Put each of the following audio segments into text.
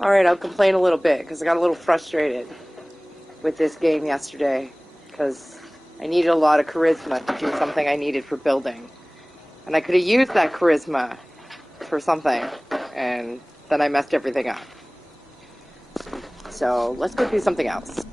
Alright, I'll complain a little bit because I got a little frustrated with this game yesterday because I needed a lot of charisma to do something I needed for building. And I could have used that charisma for something, and then I messed everything up. So let's go do something else.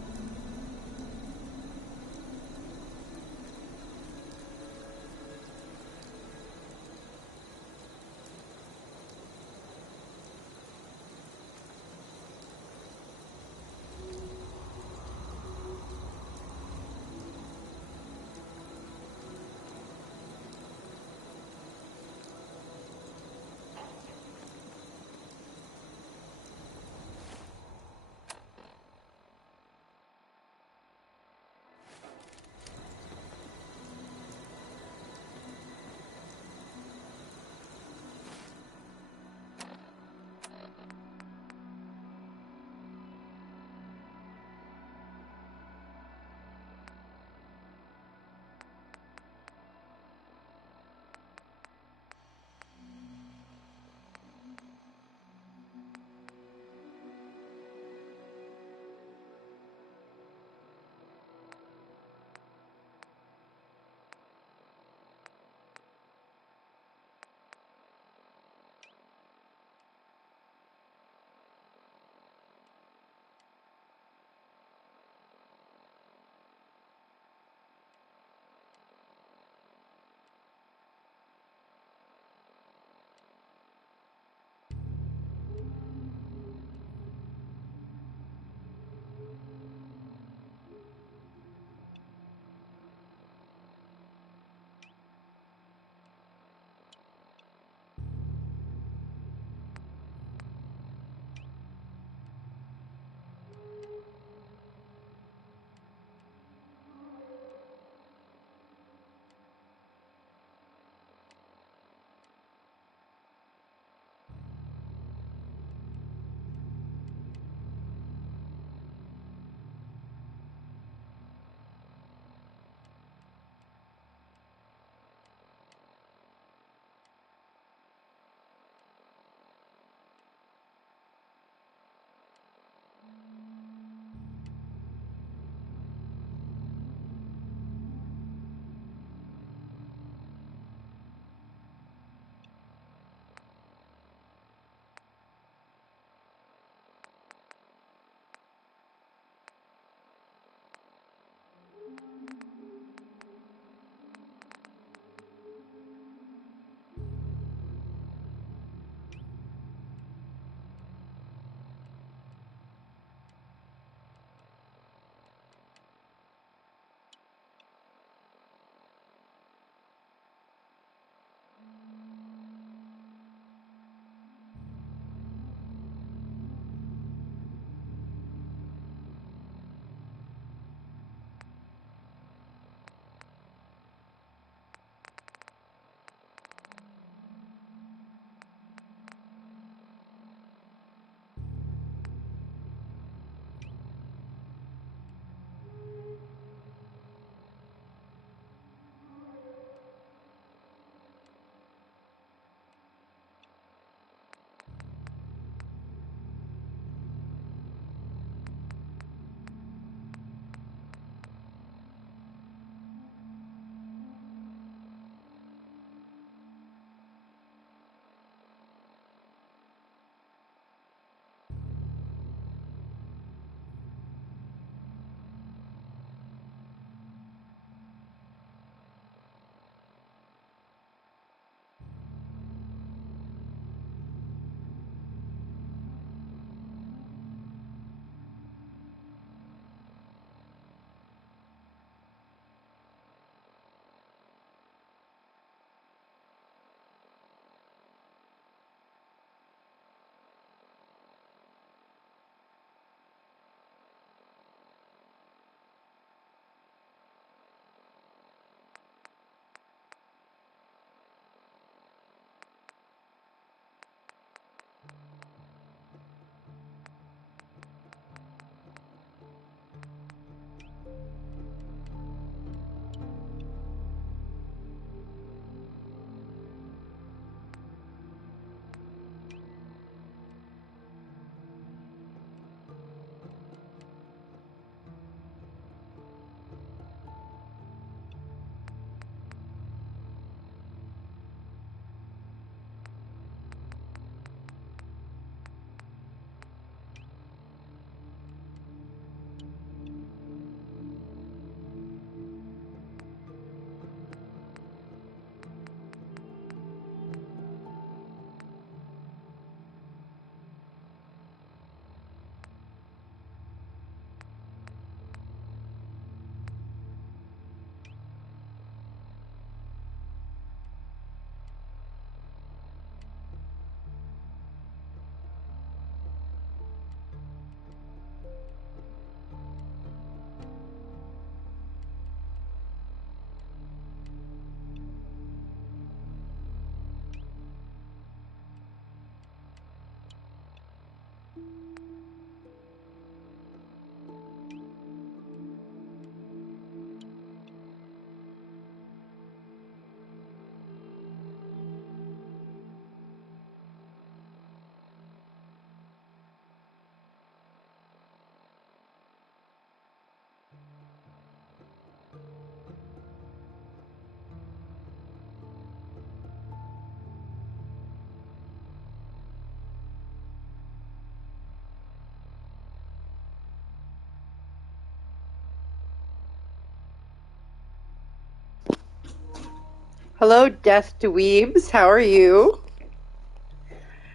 Hello, Death Dweebs. How are you?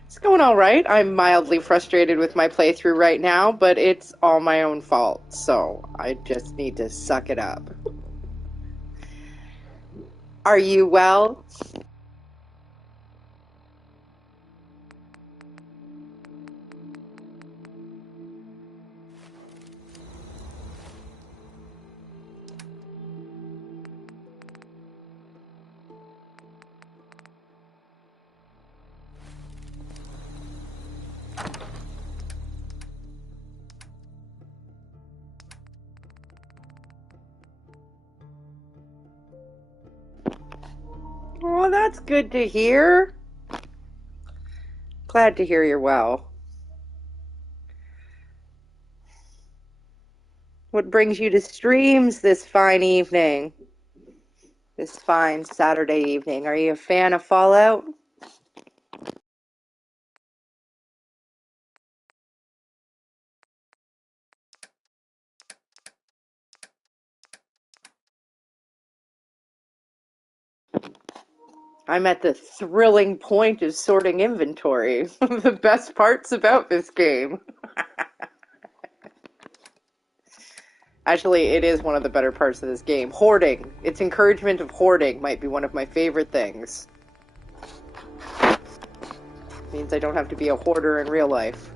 It's going all right. I'm mildly frustrated with my playthrough right now, but it's all my own fault, so I just need to suck it up. Are you well? Oh, that's good to hear. Glad to hear you're well. What brings you to streams this fine evening? This fine Saturday evening. Are you a fan of Fallout? I'm at the thrilling point of sorting inventory. The best parts about this game. Actually, it is one of the better parts of this game. Hoarding. Its encouragement of hoarding might be one of my favorite things. Means I don't have to be a hoarder in real life.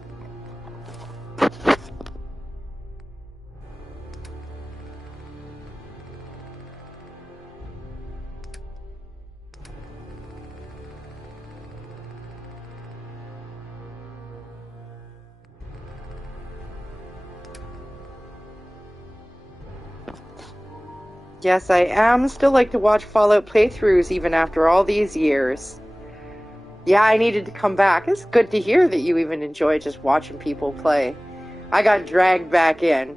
Yes, I am. Still like to watch Fallout playthroughs even after all these years. Yeah, I needed to come back. It's good to hear that you even enjoy just watching people play. I got dragged back in.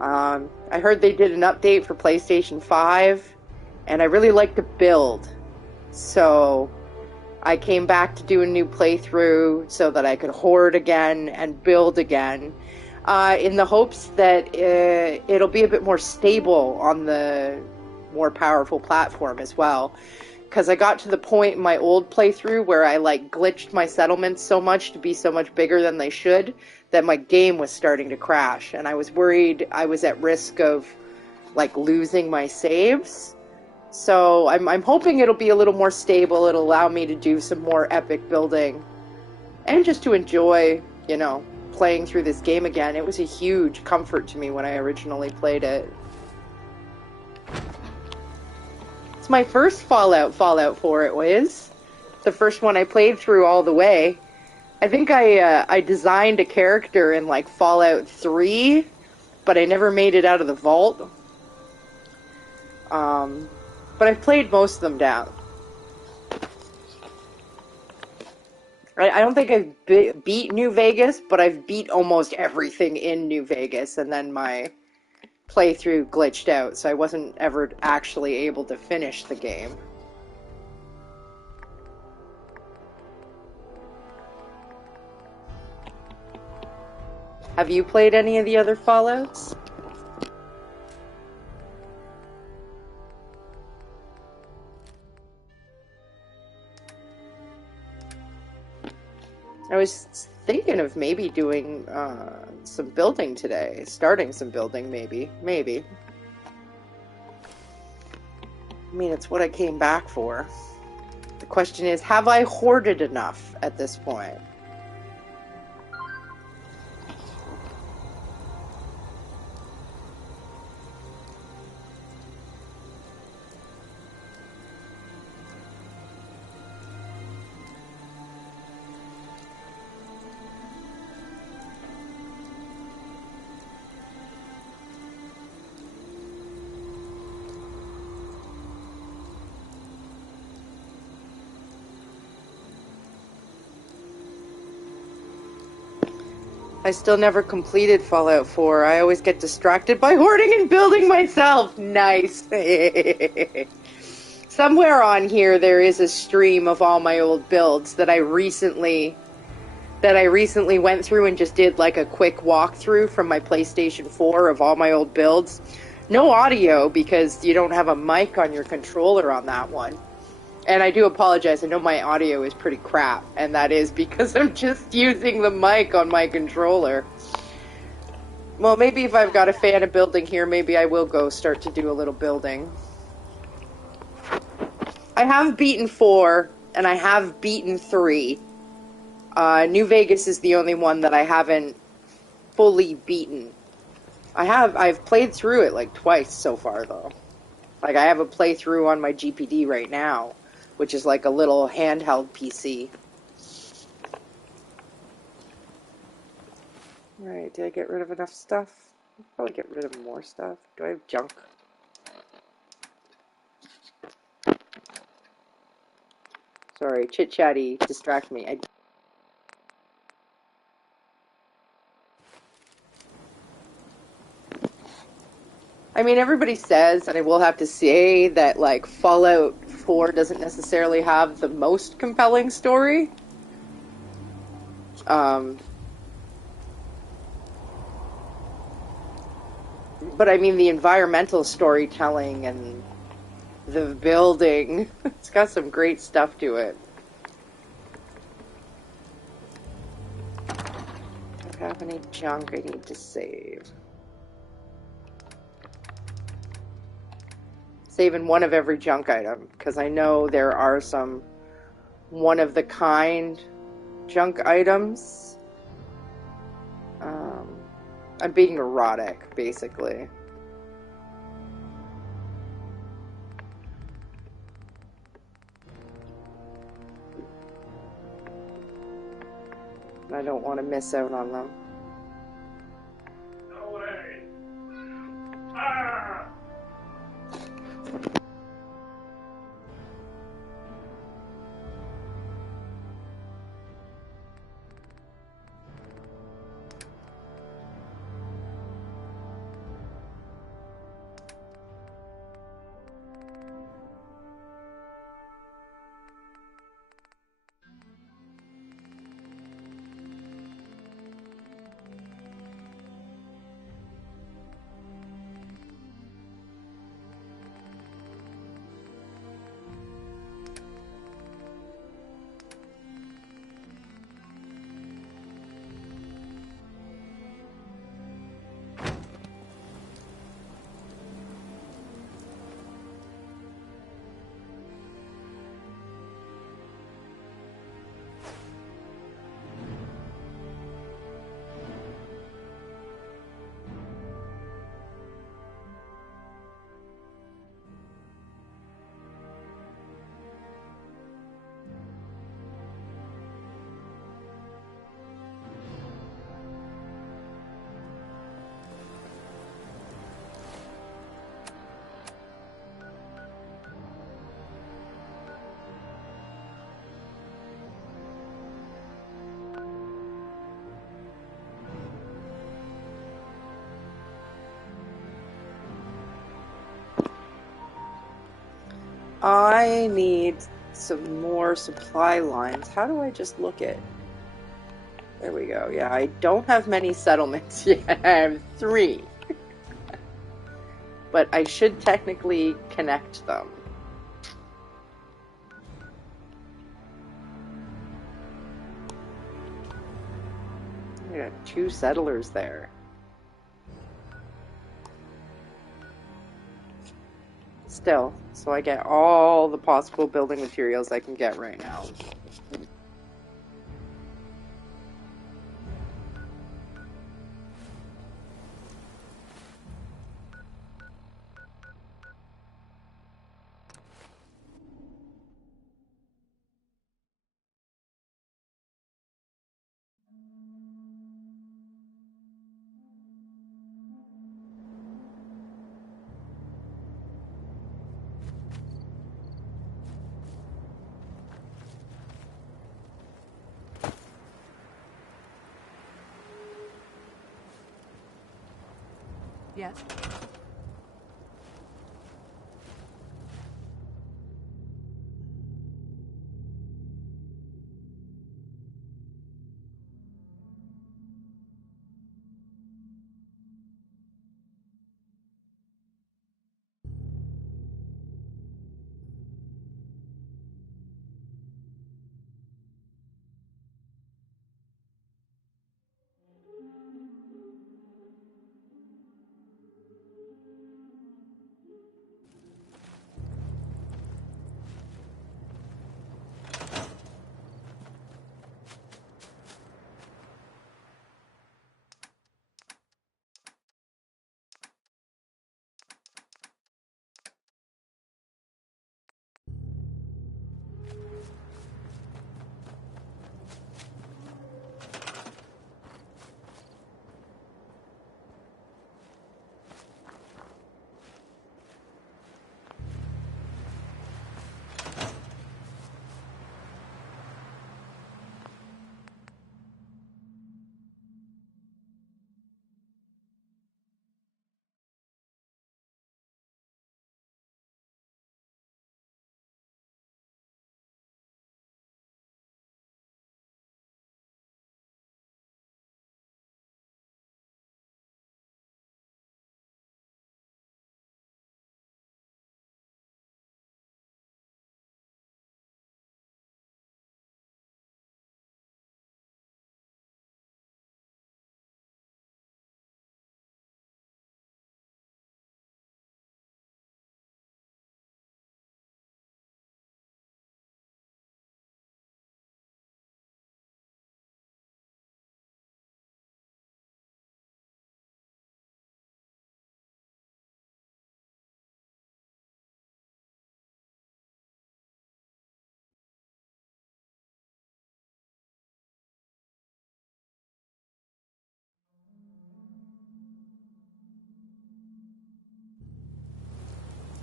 I heard they did an update for PlayStation 5, and I really like to build. So I came back to do a new playthrough so that I could hoard again and build again, in the hopes that it'll be a bit more stable on the more powerful platform as well. Because I got to the point in my old playthrough where I like glitched my settlements so much to be so much bigger than they should that my game was starting to crash, and I was worried I was at risk of like losing my saves. So I'm hoping it'll be a little more stable. It'll allow me to do some more epic building and just to enjoy, playing through this game again. It was a huge comfort to me when I originally played it. It's my first Fallout 4, it was. The first one I played through all the way. I think I designed a character in like Fallout 3, but I never made it out of the vault. But I've played most of them down. I don't think I've beat New Vegas, but I've beat almost everything in New Vegas, and then my playthrough glitched out, so I wasn't ever actually able to finish the game. Have you played any of the other Fallouts? I was thinking of maybe doing some building today. Starting some building, maybe. Maybe. I mean, it's what I came back for. The question is, have I hoarded enough at this point? I still never completed Fallout 4. I always get distracted by hoarding and building myself. Nice. Somewhere on here there is a stream of all my old builds that I recently went through and just did like a quick walkthrough from my PlayStation 4 of all my old builds. No audio because you don't have a mic on your controller on that one. And I do apologize. I know my audio is pretty crap, and that is because I'm just using the mic on my controller. Well, maybe if I've got a fan of building here, maybe I will go start to do a little building. I have beaten 4, and I have beaten 3. New Vegas is the only one that I haven't fully beaten. I've played through it like twice so far, though. Like, I have a playthrough on my GPD right now, which is like a little handheld PC. Alright, did I get rid of enough stuff? I'll probably get rid of more stuff. Do I have junk? Sorry, chit-chatty distract me. I mean, everybody says, and I will have to say, that, like, Fallout 4 doesn't necessarily have the most compelling story. But I mean, the environmental storytelling and the building, it's got some great stuff to it. Do I have any junk I need to save? Saving one of every junk item, because I know there are some one-of-the-kind junk items. I'm being neurotic, basically. I don't want to miss out on them. No way. Ah! I need some more supply lines. How do I just look at... There we go. Yeah, I don't have many settlements yet. I have 3. But I should technically connect them. I got 2 settlers there. Still, so I get all the possible building materials I can get right now. Yes.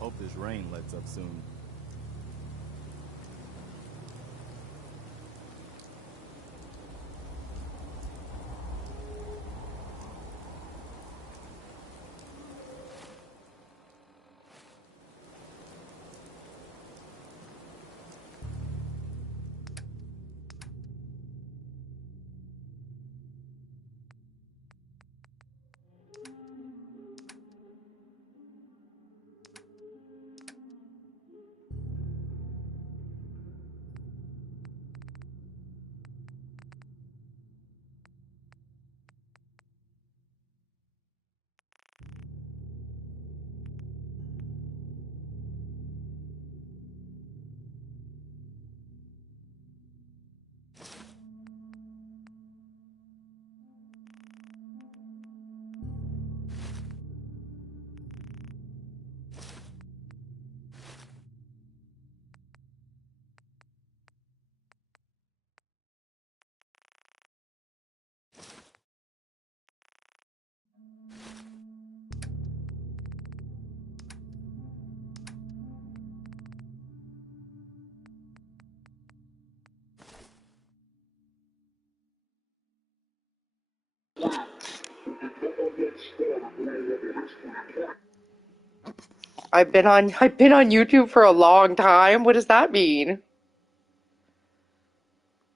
Hope this rain lets up soon. I've been on YouTube for a long time. What does that mean?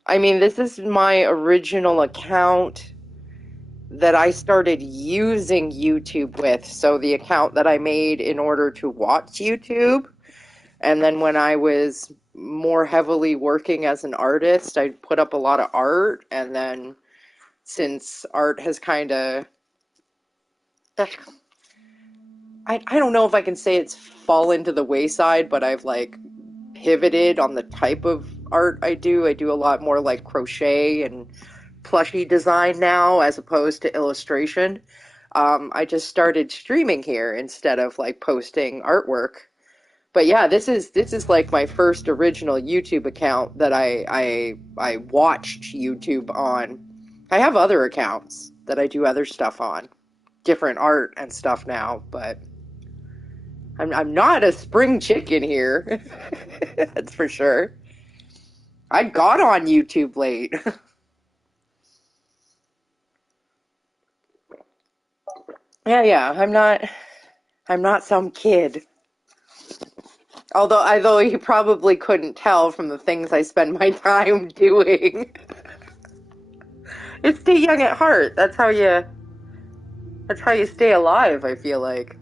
I mean, this is my original account that I started using YouTube with. So the account that I made in order to watch YouTube. And then when I was more heavily working as an artist, I put up a lot of art. And then since art has kind of, I don't know if I can say it's fallen to the wayside, but I've like pivoted on the type of art I do. I do a lot more like crochet and plushie design now as opposed to illustration. I just started streaming here instead of like posting artwork. But yeah, this is like my first original YouTube account that I watched YouTube on. I have other accounts that I do other stuff on, different art and stuff now, but I'm not a spring chicken here. That's for sure. I got on YouTube late. Yeah, I'm not some kid. Although you probably couldn't tell from the things I spend my time doing. It's stay young at heart. That's how you stay alive, I feel like.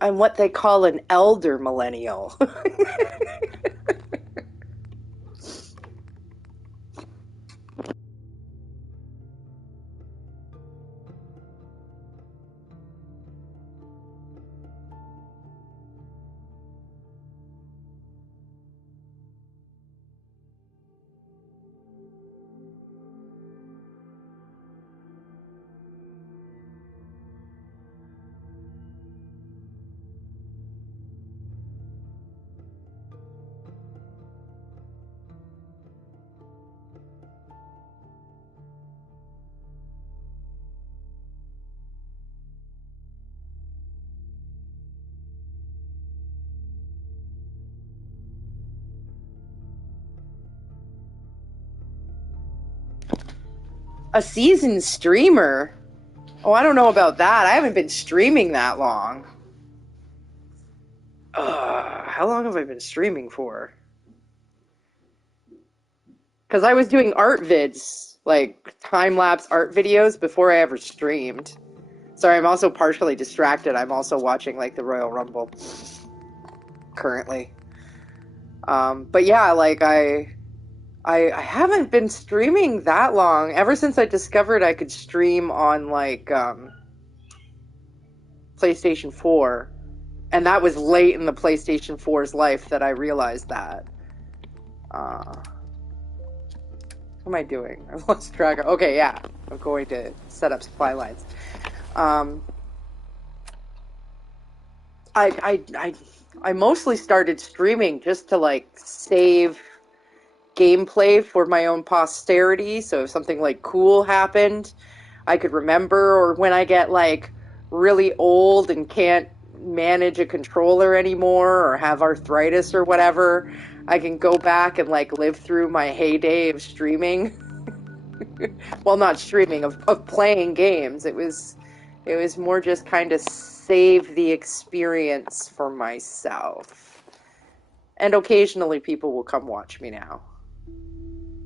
I'm what they call an elder millennial. A seasoned streamer? Oh, I don't know about that. I haven't been streaming that long. How long have I been streaming for? Because I was doing art vids, like time-lapse art videos before I ever streamed. Sorry, I'm also partially distracted. I'm also watching like the Royal Rumble currently. But yeah, like I haven't been streaming that long. Ever since I discovered I could stream on like PlayStation 4. And that was late in the PlayStation 4's life that I realized that. What am I doing? I've lost track of. Okay, yeah. I'm going to set up supply lines. Um, I mostly started streaming just to like save gameplay for my own posterity. So if something like cool happened, I could remember, or when I get like really old and can't manage a controller anymore or have arthritis or whatever, I can go back and like live through my heyday of streaming. Well, not streaming, of playing games. It was more just kind of save the experience for myself. And occasionally people will come watch me now.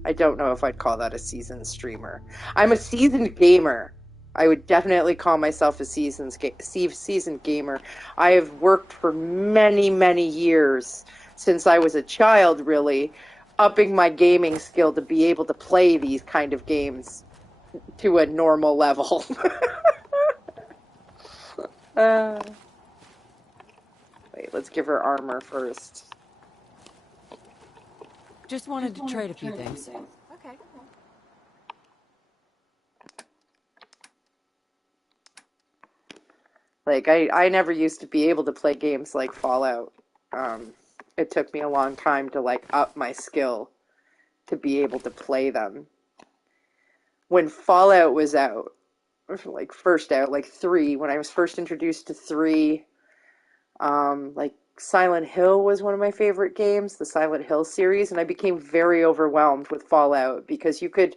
I don't know if I'd call that a seasoned streamer. I'm a seasoned gamer. I would definitely call myself a seasoned gamer. I have worked for many, many years since I was a child, really, upping my gaming skill to be able to play these kind of games to a normal level. uh, Wait, let's give her armor first. Just wanted to trade a few things. Okay. Like, I never used to be able to play games like Fallout. It took me a long time to, like, up my skill to be able to play them. When Fallout was out, like, first out, like, 3, when I was first introduced to 3, like, Silent Hill was one of my favorite games, the Silent Hill series, and I became very overwhelmed with Fallout because you could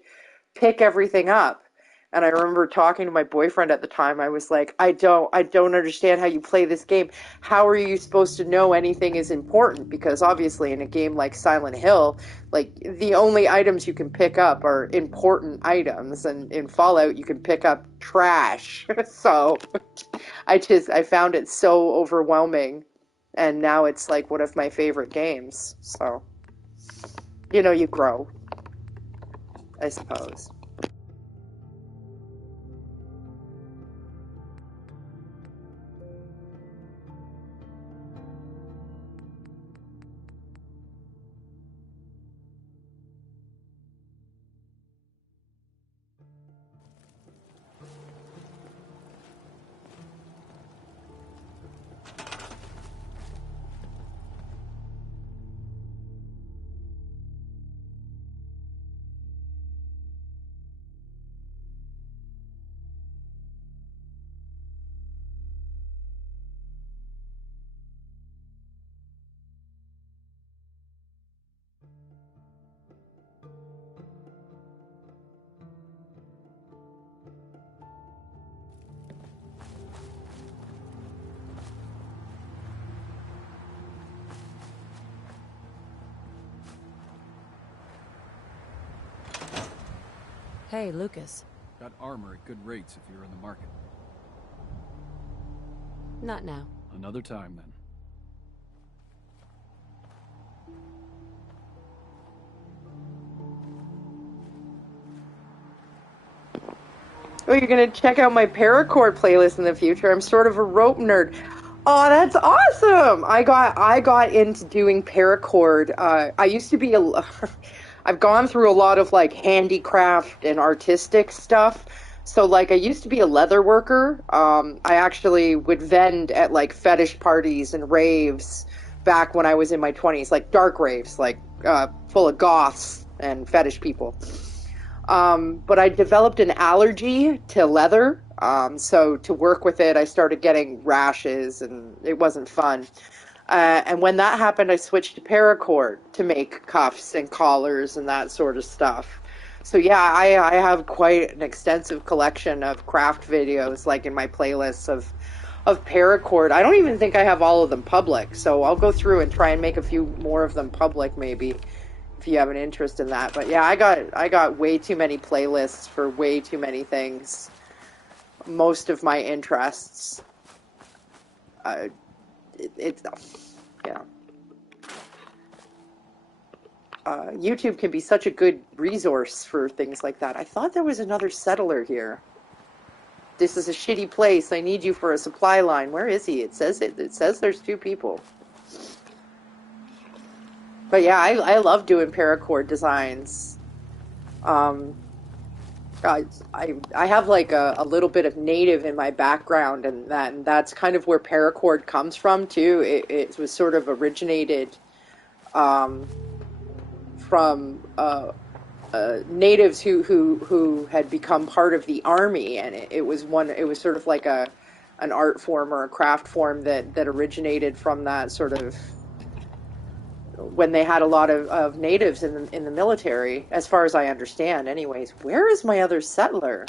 pick everything up. And I remember talking to my boyfriend at the time. I was like, I don't understand how you play this game. How are you supposed to know anything is important? Because obviously in a game like Silent Hill, like the only items you can pick up are important items, and in Fallout you can pick up trash. So I found it so overwhelming, and now it's like one of my favorite games. So, you grow, I suppose. Hey, Lucas. Got armor at good rates if you're in the market. Not now. Another time, then. Oh, you're gonna check out my paracord playlist in the future. I'm sort of a rope nerd. Oh, that's awesome! I got into doing paracord. I used to be I've gone through a lot of like handicraft and artistic stuff. So like I used to be a leather worker. I actually would vend at like fetish parties and raves back when I was in my 20s, like dark raves, like full of goths and fetish people. But I developed an allergy to leather. So to work with it, I started getting rashes, and it wasn't fun. And when that happened, I switched to paracord to make cuffs and collars and that sort of stuff. So yeah, I have quite an extensive collection of craft videos, like in my playlists of paracord. I don't even think I have all of them public, so I'll go through and try and make a few more of them public, maybe, if you have an interest in that. But yeah, I got way too many playlists for way too many things. Most of my interests. It's yeah. YouTube can be such a good resource for things like that. I thought there was another settler here. This is a shitty place. I need you for a supply line. Where is he? It says there's 2 people. But yeah, I love doing paracord designs. I have like a little bit of native in my background, and that's kind of where paracord comes from too. It was sort of originated from natives who had become part of the army, and it was sort of like an art form or a craft form that originated from that sort of when they had a lot of natives in the military, as far as I understand. Anyways, where is my other settler?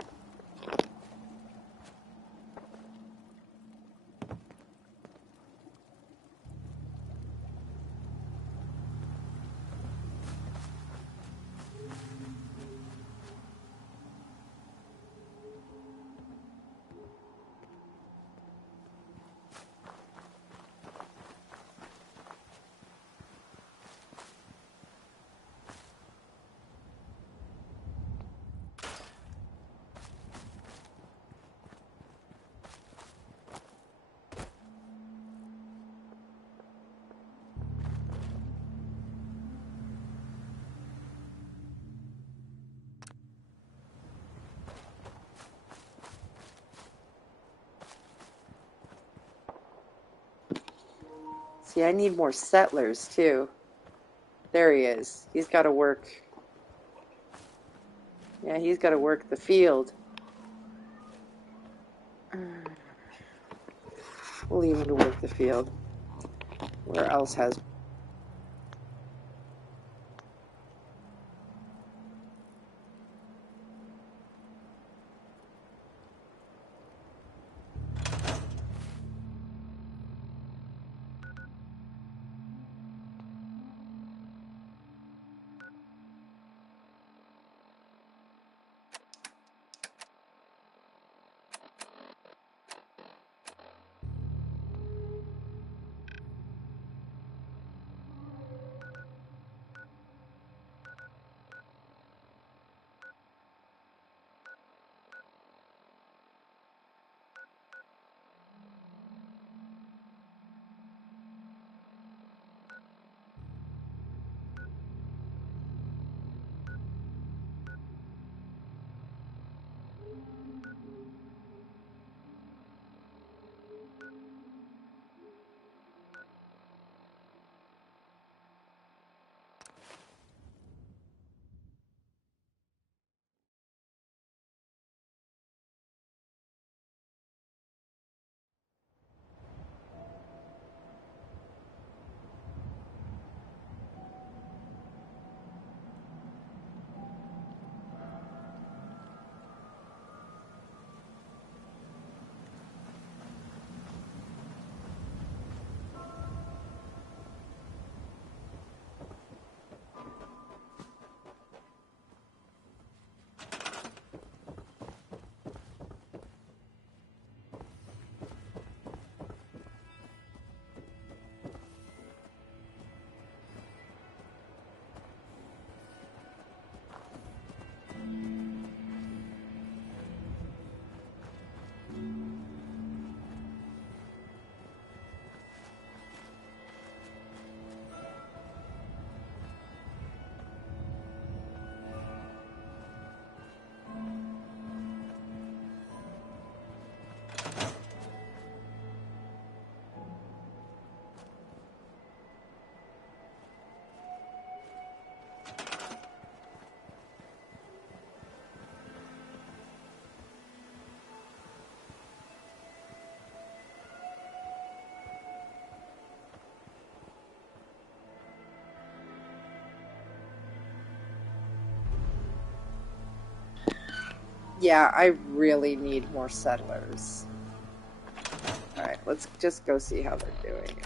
See, I need more settlers too. There he is. He's got to work. Yeah, he's got to work the field. We'll leave him to work the field. Where else has... Yeah, I really need more settlers. Alright, let's just go see how they're doing.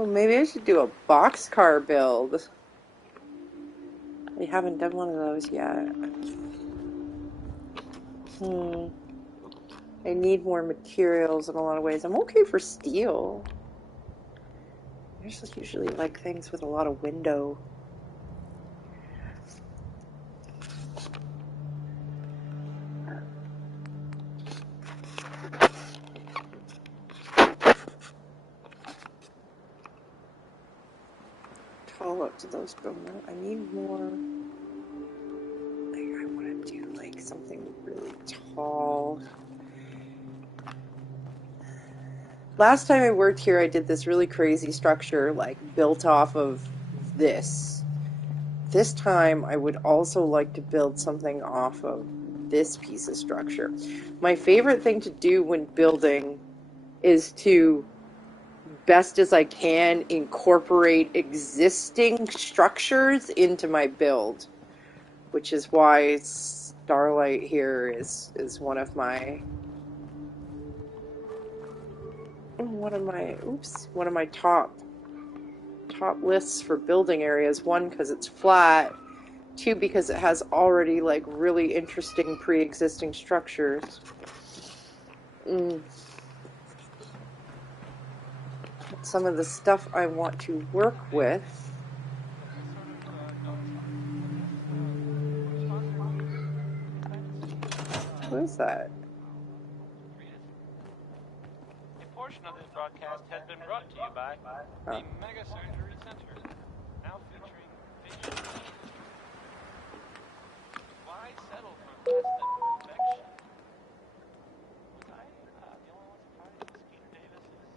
Oh, maybe I should do a boxcar build. I haven't done one of those yet. I need more materials in a lot of ways. I'm okay for steel. I just usually like things with a lot of window. Tall up to those go. I need more. Like, I want to do like something really tall. Last time I worked here, I did this really crazy structure, like built off of this. This time, I would also like to build something off of this piece of structure. My favorite thing to do when building is to, best as I can, incorporate existing structures into my build, which is why Starlight here is one of my top lists for building areas. One, because it's flat. Two, because it has already like really interesting pre-existing structures. Some of the stuff I want to work with. What is that? A portion of this broadcast has been brought to you by the Mega Surgery Center, now featuring facial. Why settle for less than perfection? Was I the only one surprised that Skeeter Davis is,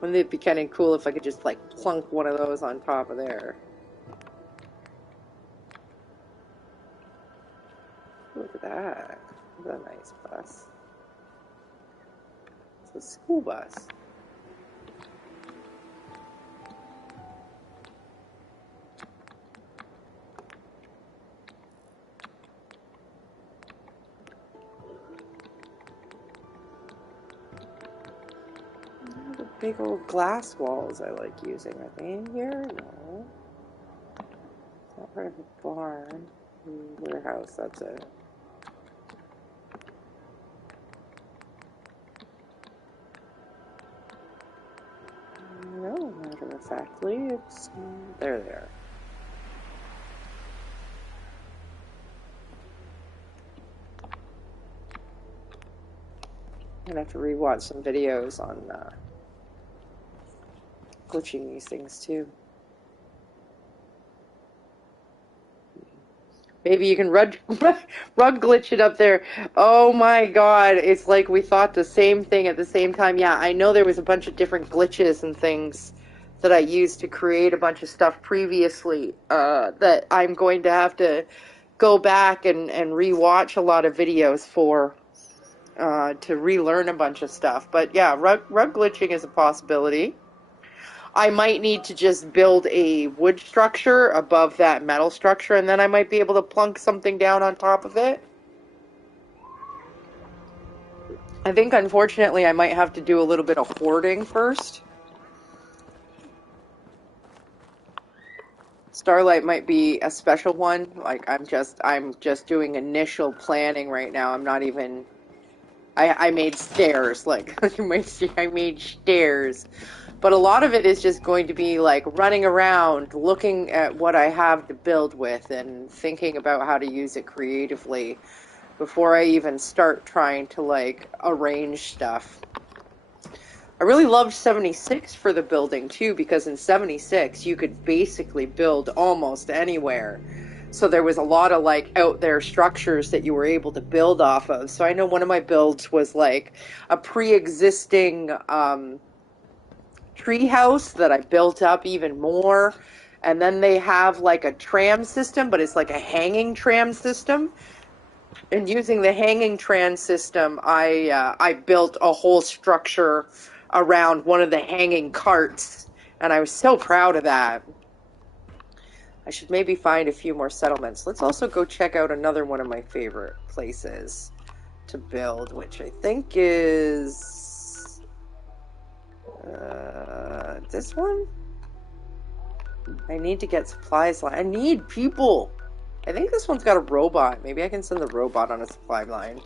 Wouldn't it be kind of cool if I could just like plunk one of those on top of there? Look at that. That's a nice bus. It's a school bus. Big old glass walls I like using. Are they in here? No. It's not part of a barn. Warehouse, that's it. No, matter of factly, it's... There they are. I'm gonna have to rewatch some videos on glitching these things too. Maybe you can rug glitch it up there. Oh my god, it's like we thought the same thing at the same time. Yeah, I know there was a bunch of different glitches and things that I used to create a bunch of stuff previously that I'm going to have to go back and rewatch a lot of videos for to relearn a bunch of stuff. But yeah, rug glitching is a possibility. I might need to just build a wood structure above that metal structure, and then I might be able to plunk something down on top of it. I think, unfortunately, I might have to do a little bit of hoarding first. Starlight might be a special one. Like, I'm just doing initial planning right now. I'm not even... I made stairs. Like, you might see, I made stairs. But a lot of it is just going to be like running around, looking at what I have to build with and thinking about how to use it creatively before I even start trying to like arrange stuff. I really loved 76 for the building too, because in 76 you could basically build almost anywhere. So there was a lot of like out there structures that you were able to build off of. So I know one of my builds was like a pre-existing tree house that I built up even more, and then they have like a tram system, but it's like a hanging tram system, And using the hanging trans system, I built a whole structure around one of the hanging carts, and I was so proud of that. I should maybe find a few more settlements. Let's also go check out another one of my favorite places to build, which I think is this one. I need to get supplies. I need people. I think this one's got a robot. Maybe I can send the robot on a supply line.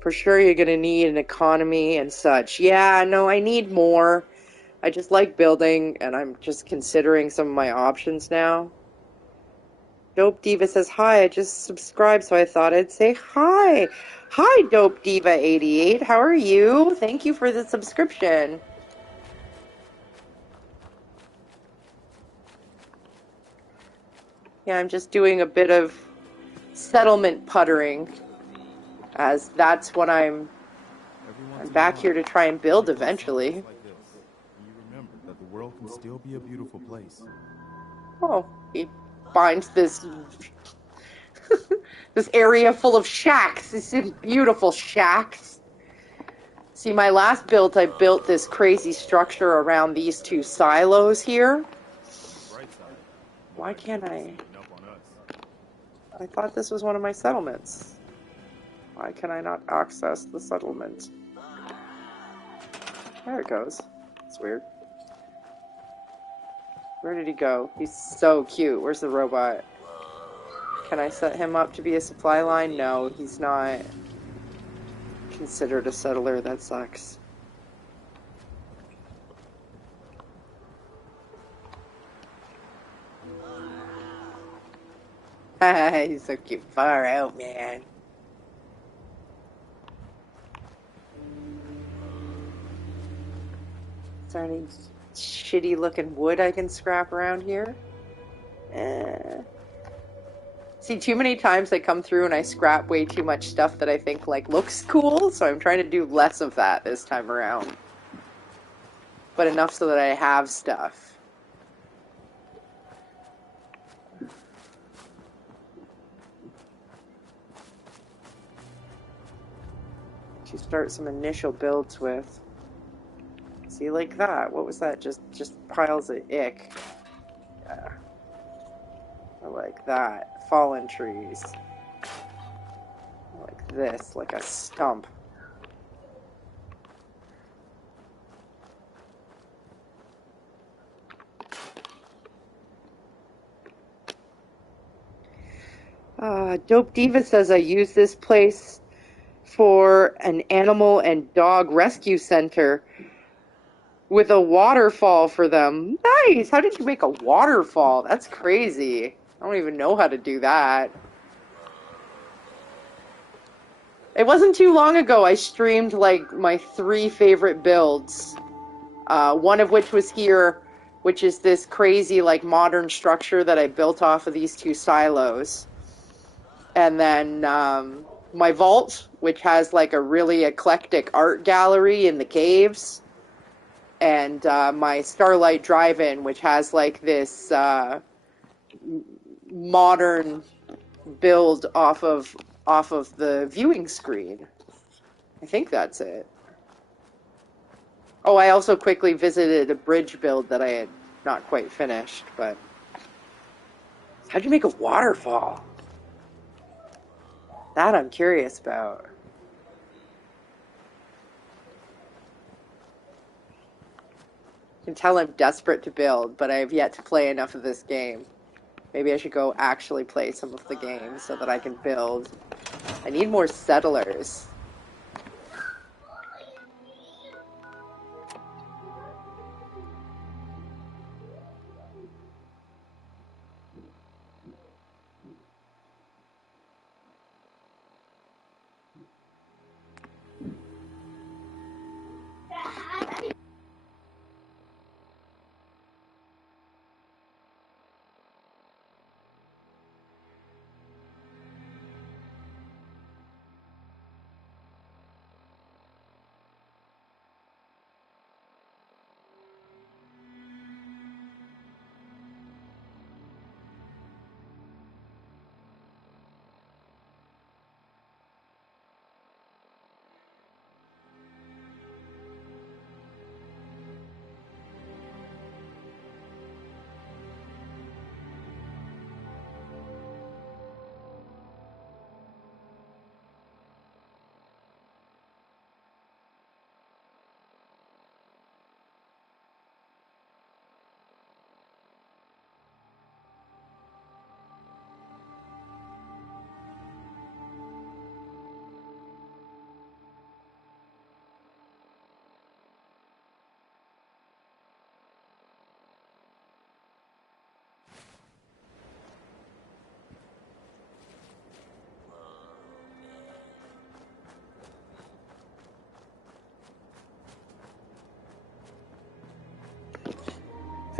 For sure you're going to need an economy and such. Yeah, no, I need more. I just like building, and I'm just considering some of my options now. Dope Diva says, hi, I just subscribed, so I thought I'd say hi. Hi, Dope Diva 88. How are you? Thank you for the subscription. Yeah, I'm just doing a bit of settlement puttering, as that's what I'm back here to try and build eventually. You remember that the world can still be a beautiful place. Oh, he finds this this area full of shacks. These beautiful shacks. See, my last build, I built this crazy structure around these two silos here. Why can't I? I thought this was one of my settlements. Why can I not access the settlement? There it goes. It's weird. Where did he go? He's so cute. Where's the robot? Can I set him up to be a supply line? No, he's not considered a settler. That sucks. He's so cute. Far out, man. Is there any shitty looking wood I can scrap around here? See, too many times I come through and I scrap way too much stuff that I think like looks cool, so I'm trying to do less of that this time around. But enough so that I have stuff. To start some initial builds with. See, like that. What was that? Just piles of ick. Yeah. I like that. Fallen trees. Like this, like a stump. Dope Diva says I use this place for an animal and dog rescue center with a waterfall for them. Nice! How did you make a waterfall? That's crazy. I don't even know how to do that. It wasn't too long ago I streamed like my 3 favorite builds. One of which was here, which is this crazy like modern structure that I built off of these 2 silos. And then my vault, which has like a really eclectic art gallery in the caves. And my Starlight Drive-In, which has like this modern build off of the viewing screen. I think that's it. Oh, I also quickly visited a bridge build that I had not quite finished, but how'd you make a waterfall? That I'm curious about. I can tell I'm desperate to build, but I have yet to play enough of this game. Maybe I should go actually play some of the games so that I can build. I need more settlers.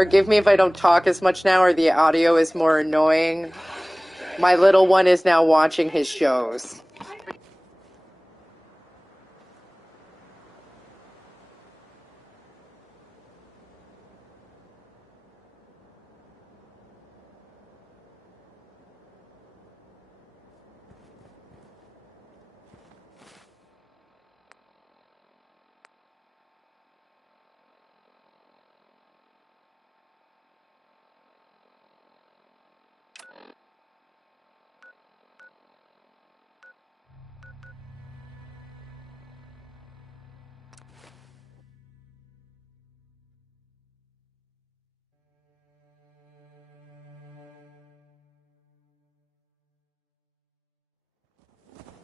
Forgive me if I don't talk as much now or the audio is more annoying. My little one is now watching his shows.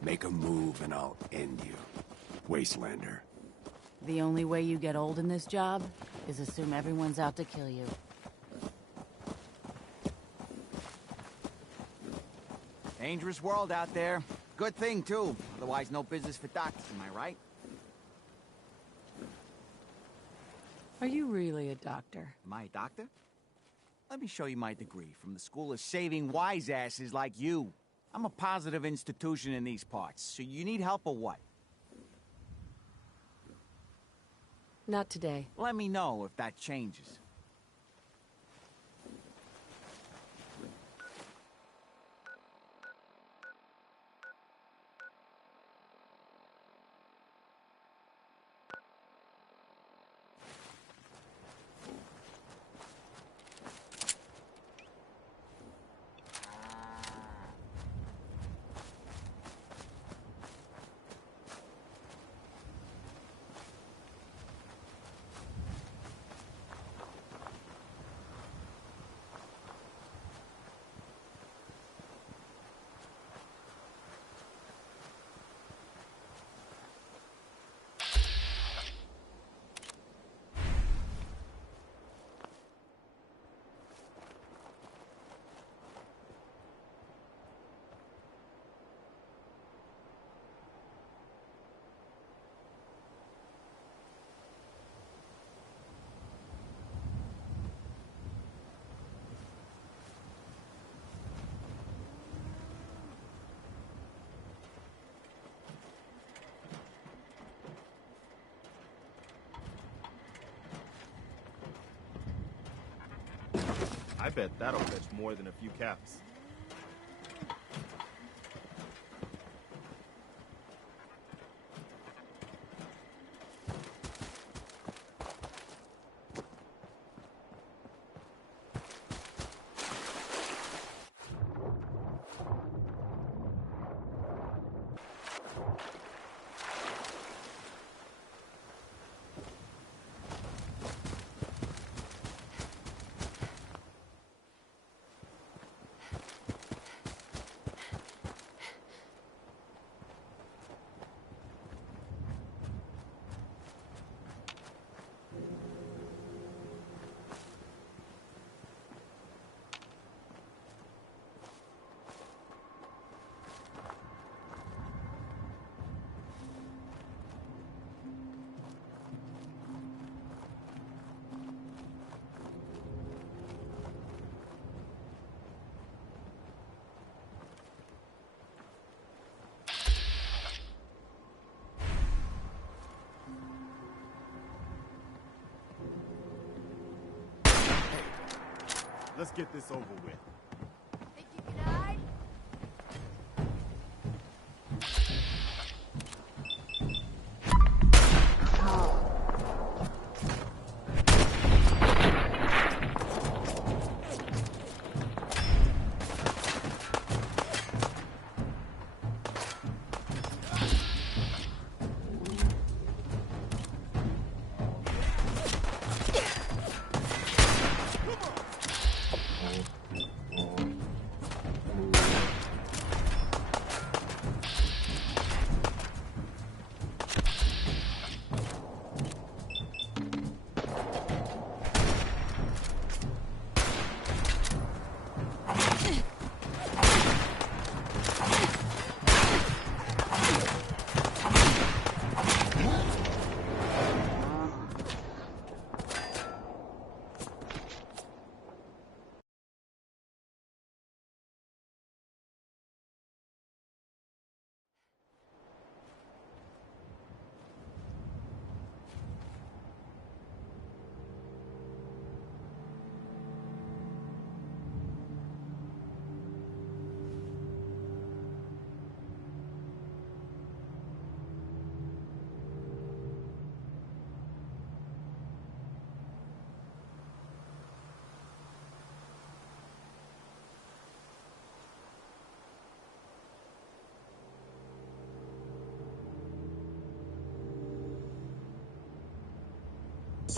Make a move and I'll end you, Wastelander. The only way you get old in this job is assume everyone's out to kill you. Dangerous world out there. Good thing, too. Otherwise, no business for doctors, am I right? Are you really a doctor? Am I a doctor? Let me show you my degree from the School of Saving Wise Asses like you. I'm a positive institution in these parts, so you need help or what? Not today. Let me know if that changes. I bet that'll fetch more than a few caps. Let's get this over with. Think you can hide?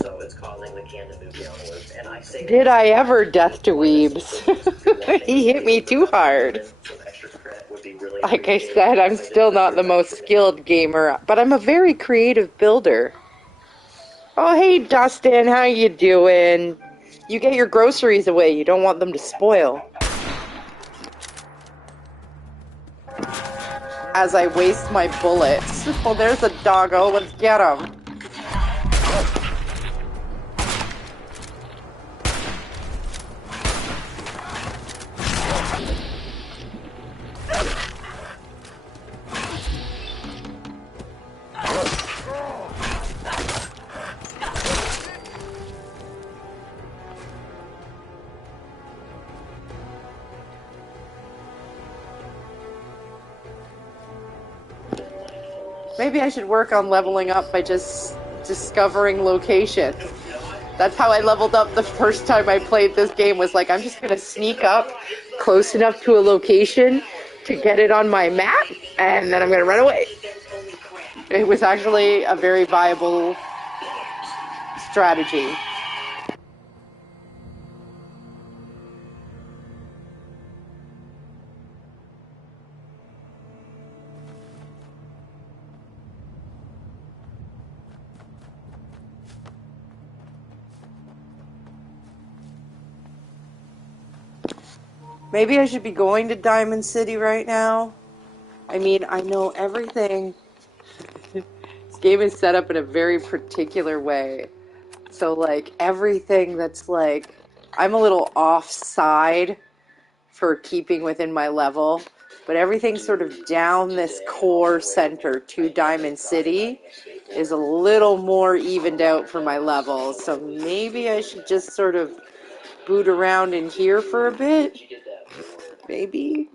so it's causing the can to move downwards. And I say, Did I ever death to weebs? He hit me too hard. Like I said, I'm still not the most skilled gamer, but I'm a very creative builder. Oh, hey, Dustin, how you doing? You get your groceries away. You don't want them to spoil. As I waste my bullets. Oh, there's a doggo. Let's get him. Maybe I should work on leveling up by just discovering locations. That's how I leveled up the first time I played this game, was like, I'm just going to sneak up close enough to a location to get it on my map, and then I'm going to run away. It was actually a very viable strategy. Maybe I should be going to Diamond City right now. I mean, I know everything. This game is set up in a very particular way. So, like, everything that's, like, I'm a little offside for keeping within my level, but everything sort of down this core center to Diamond City is a little more evened out for my level. So maybe I should just sort of boot around in here for a bit. Maybe.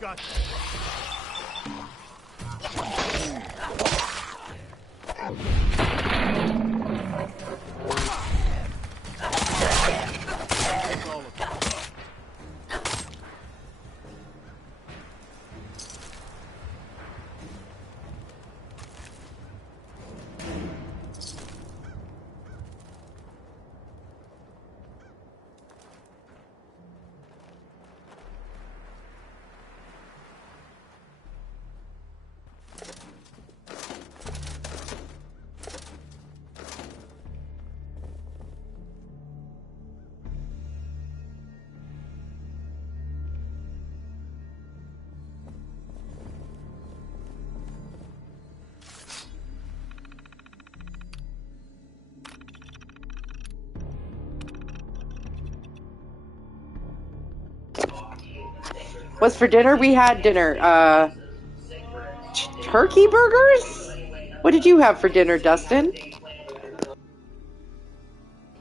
Got What's for dinner? We had dinner. Turkey burgers? What did you have for dinner, Dustin?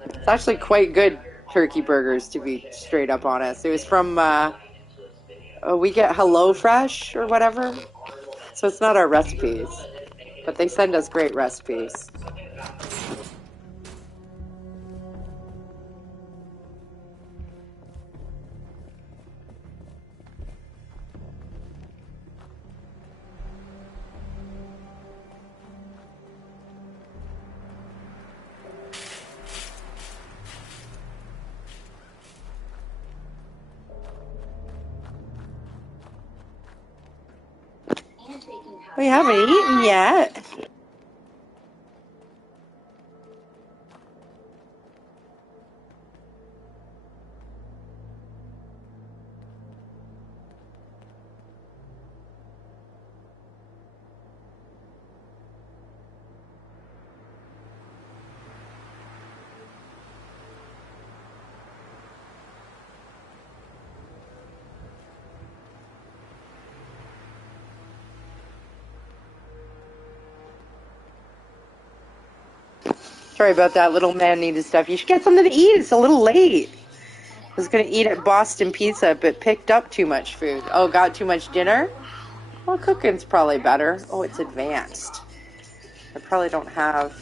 It's actually quite good turkey burgers, to be straight up honest. It was from, we get HelloFresh or whatever. So it's not our recipes. But they send us great recipes. We haven't eaten yet. Sorry about that. Little man needed stuff. You should get something to eat. It's a little late. I was going to eat at Boston Pizza, but picked up too much food. Oh, got too much dinner? Well, cooking's probably better. Oh, it's advanced. I probably don't have...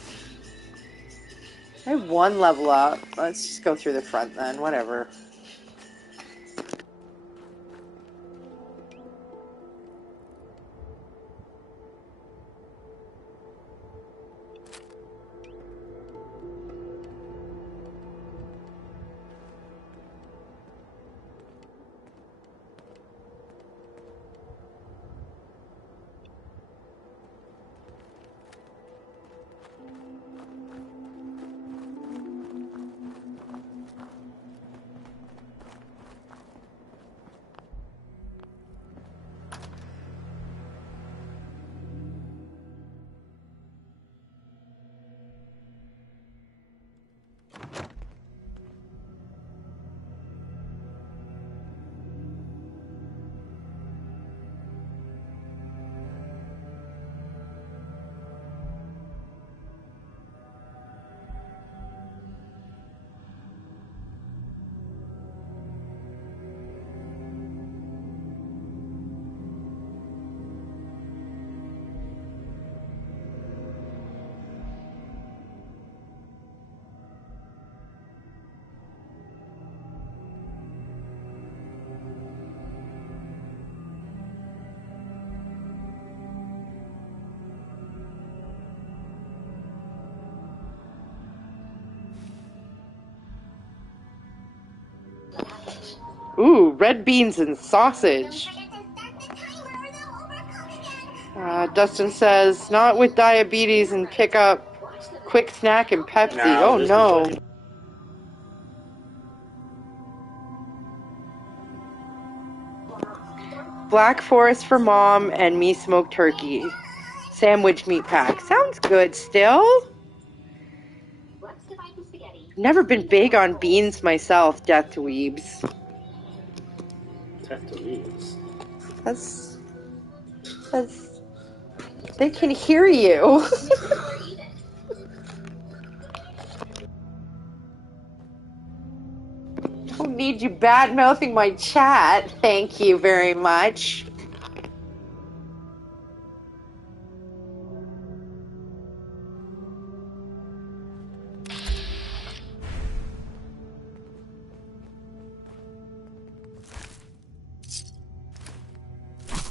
I have one level up. Let's just go through the front then. Whatever. Ooh, red beans and sausage. Dustin says, not with diabetes and pick up quick snack and Pepsi. Oh no. Black Forest for mom and me smoked turkey. Sandwich meat pack. Sounds good still. Never been big on beans myself, Death to Weebs. Death to Weebs? That's... They can hear you. Don't need you bad-mouthing my chat. Thank you very much.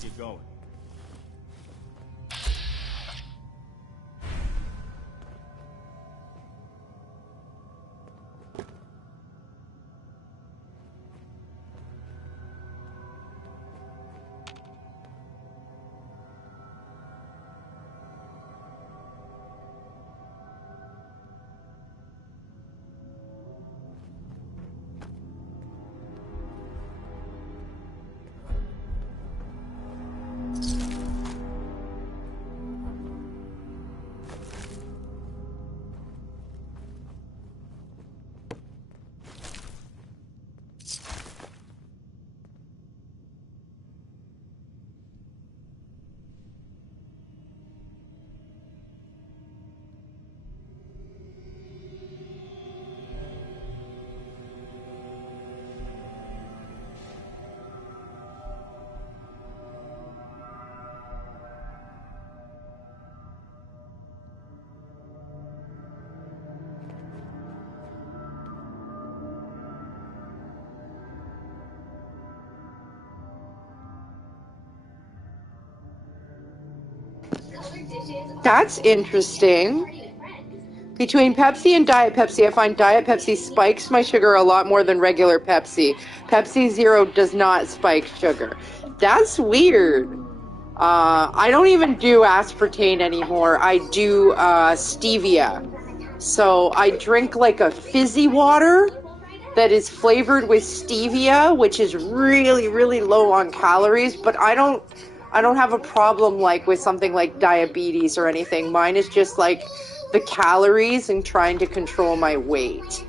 Keep going. That's interesting. Between Pepsi and Diet Pepsi, I find Diet Pepsi spikes my sugar a lot more than regular Pepsi. Pepsi Zero does not spike sugar. That's weird. I don't even do aspartame anymore. I do stevia. So I drink like a fizzy water that is flavored with stevia, which is really, really low on calories, but I don't have a problem like with something like diabetes or anything. Mine is just like the calories and trying to control my weight.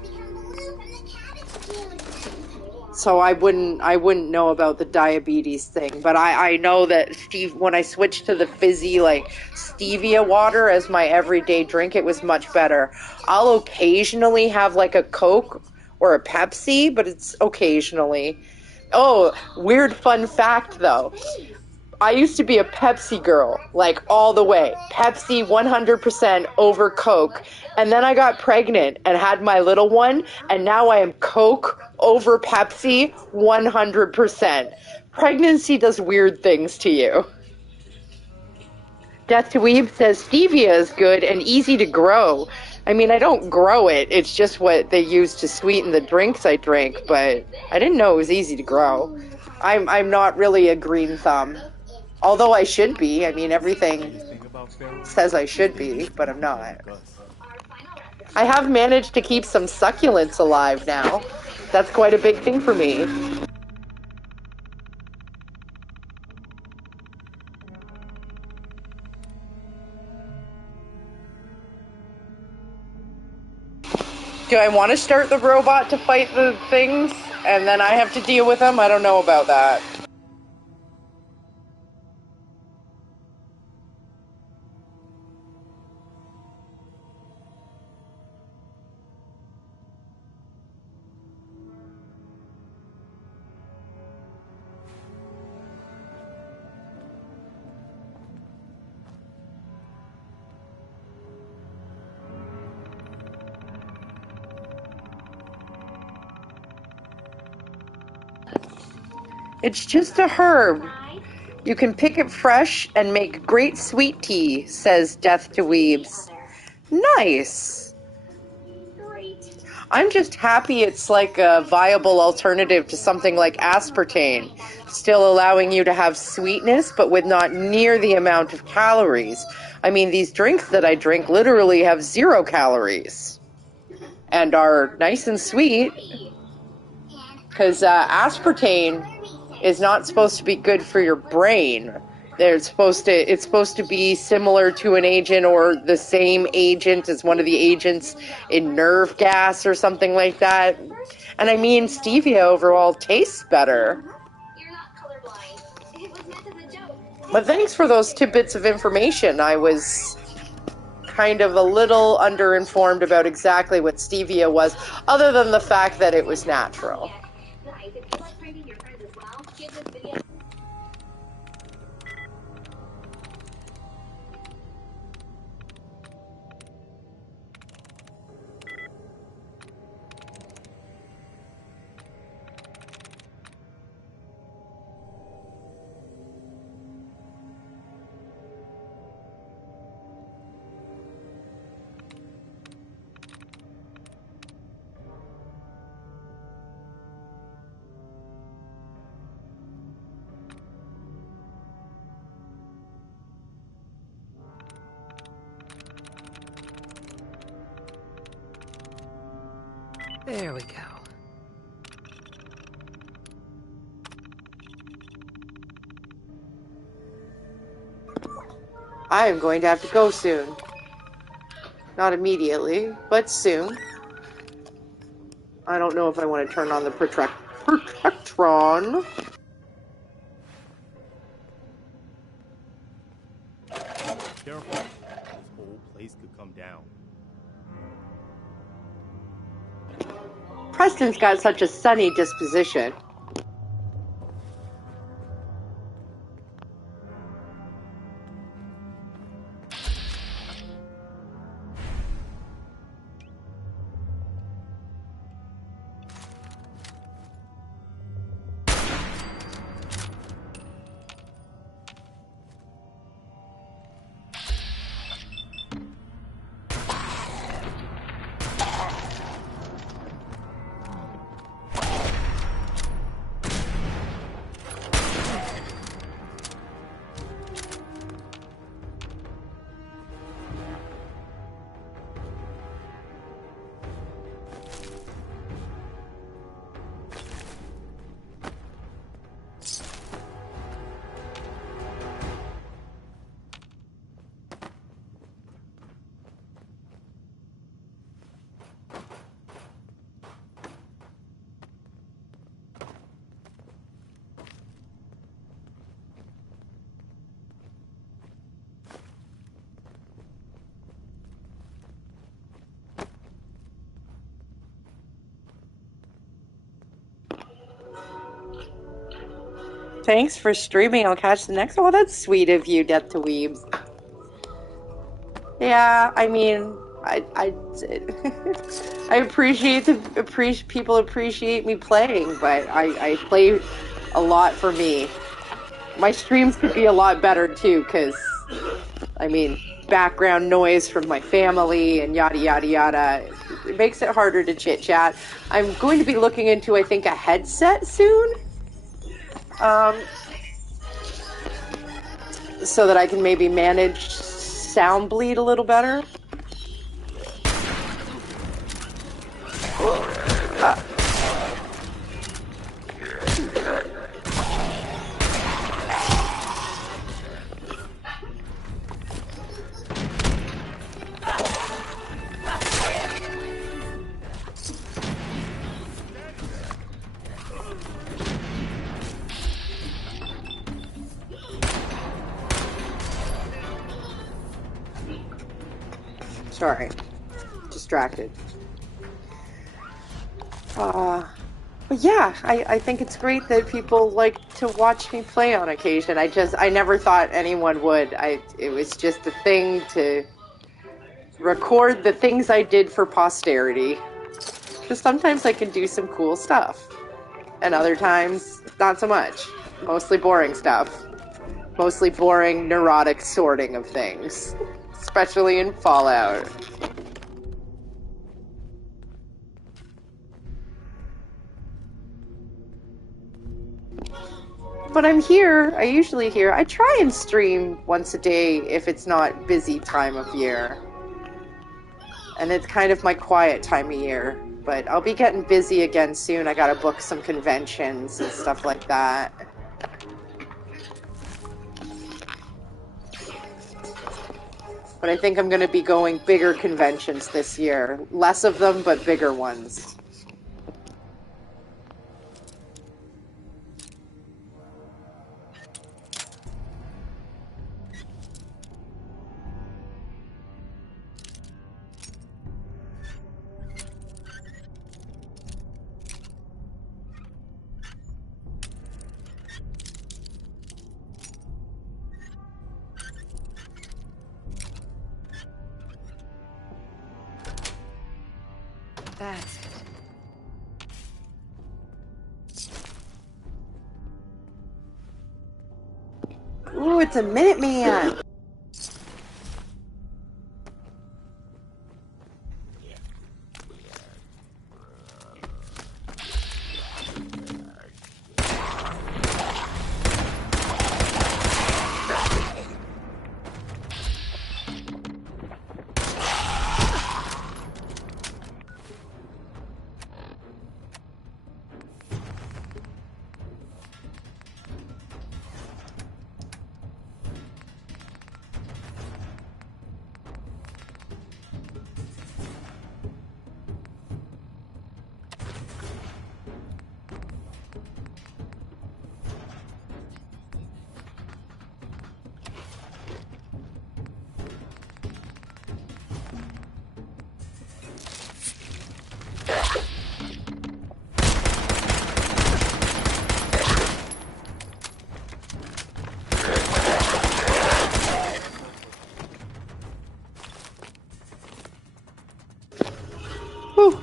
So I wouldn't know about the diabetes thing, but I know that when I switched to the fizzy, like, stevia water as my everyday drink, it was much better. I'll occasionally have, like, a Coke or a Pepsi, but it's occasionally. Oh, weird fun fact, though. I used to be a Pepsi girl, like, all the way. Pepsi 100% over Coke. And then I got pregnant and had my little one, and now I am Coke over Pepsi 100%. Pregnancy does weird things to you. Death to Weeb says stevia is good and easy to grow. I mean, I don't grow it. It's just what they use to sweeten the drinks I drink, but I didn't know it was easy to grow. I'm not really a green thumb. Although I should be. I mean, everything says I should be, but I'm not. I have managed to keep some succulents alive now. That's quite a big thing for me. Do I want to start the robot to fight the things, and then I have to deal with them? I don't know about that. It's just a herb. You can pick it fresh and make great sweet tea, says Death to Weebs. Nice. I'm just happy it's like a viable alternative to something like aspartame, still allowing you to have sweetness, but with not near the amount of calories. I mean, these drinks that I drink literally have 0 calories and are nice and sweet, because aspartame is not supposed to be good for your brain. It's supposed to be similar to an agent or the same agent as one of the agents in nerve gas or something like that. And I mean, stevia overall tastes better. But thanks for those tidbits of information. I was kind of a little underinformed about exactly what stevia was, other than the fact that it was natural. There we go. I am going to have to go soon. Not immediately, but soon. I don't know if I want to turn on the Protectron. Careful. This whole place could come down. Preston's got such a sunny disposition. thanks for streaming. I'll catch the next one. Oh, that's sweet of you, Death to Weebs. Yeah, I mean, I appreciate people appreciate me playing, but I play a lot for me. My streams could be a lot better too, because I mean, background noise from my family and yada yada yada. It makes it harder to chit chat. I'm going to be looking into, I think, a headset soon. So that I can maybe manage sound bleed a little better. Sorry, distracted. But yeah, I think it's great that people like to watch me play on occasion. I never thought anyone would. It was just a thing to record the things I did for posterity. Because sometimes I can do some cool stuff. And other times, not so much. Mostly boring stuff. Mostly boring, neurotic sorting of things. Especially in Fallout. But I'm here. I usually here. I try and stream once a day if it's not busy time of year. And it's kind of my quiet time of year. But I'll be getting busy again soon. I gotta book some conventions and stuff like that. But I think I'm going to be going bigger conventions this year. Less of them, but bigger ones. That's it. Ooh, it's a Minuteman!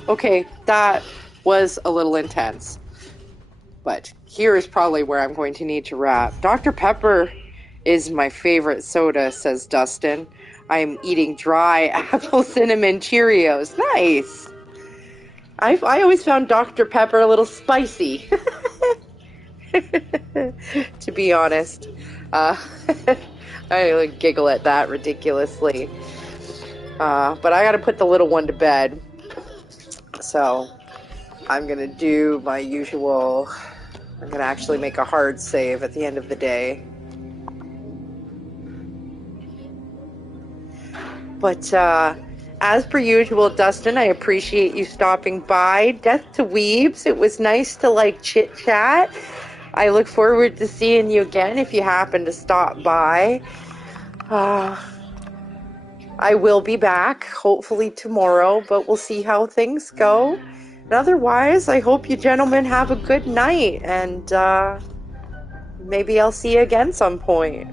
Okay, that was a little intense. But here is probably where I'm going to need to wrap. Dr. Pepper is my favorite soda, says Dustin. I am eating dry apple cinnamon Cheerios. Nice! I always found Dr. Pepper a little spicy. To be honest. I giggle at that ridiculously. But I gotta put the little one to bed. So, I'm gonna do my usual... I'm gonna actually make a hard save at the end of the day. But, as per usual, Dustin, I appreciate you stopping by. Death to Weebs, it was nice to, chit-chat. I look forward to seeing you again if you happen to stop by. I will be back, hopefully tomorrow, but we'll see how things go. And otherwise, I hope you gentlemen have a good night, and maybe I'll see you again some point.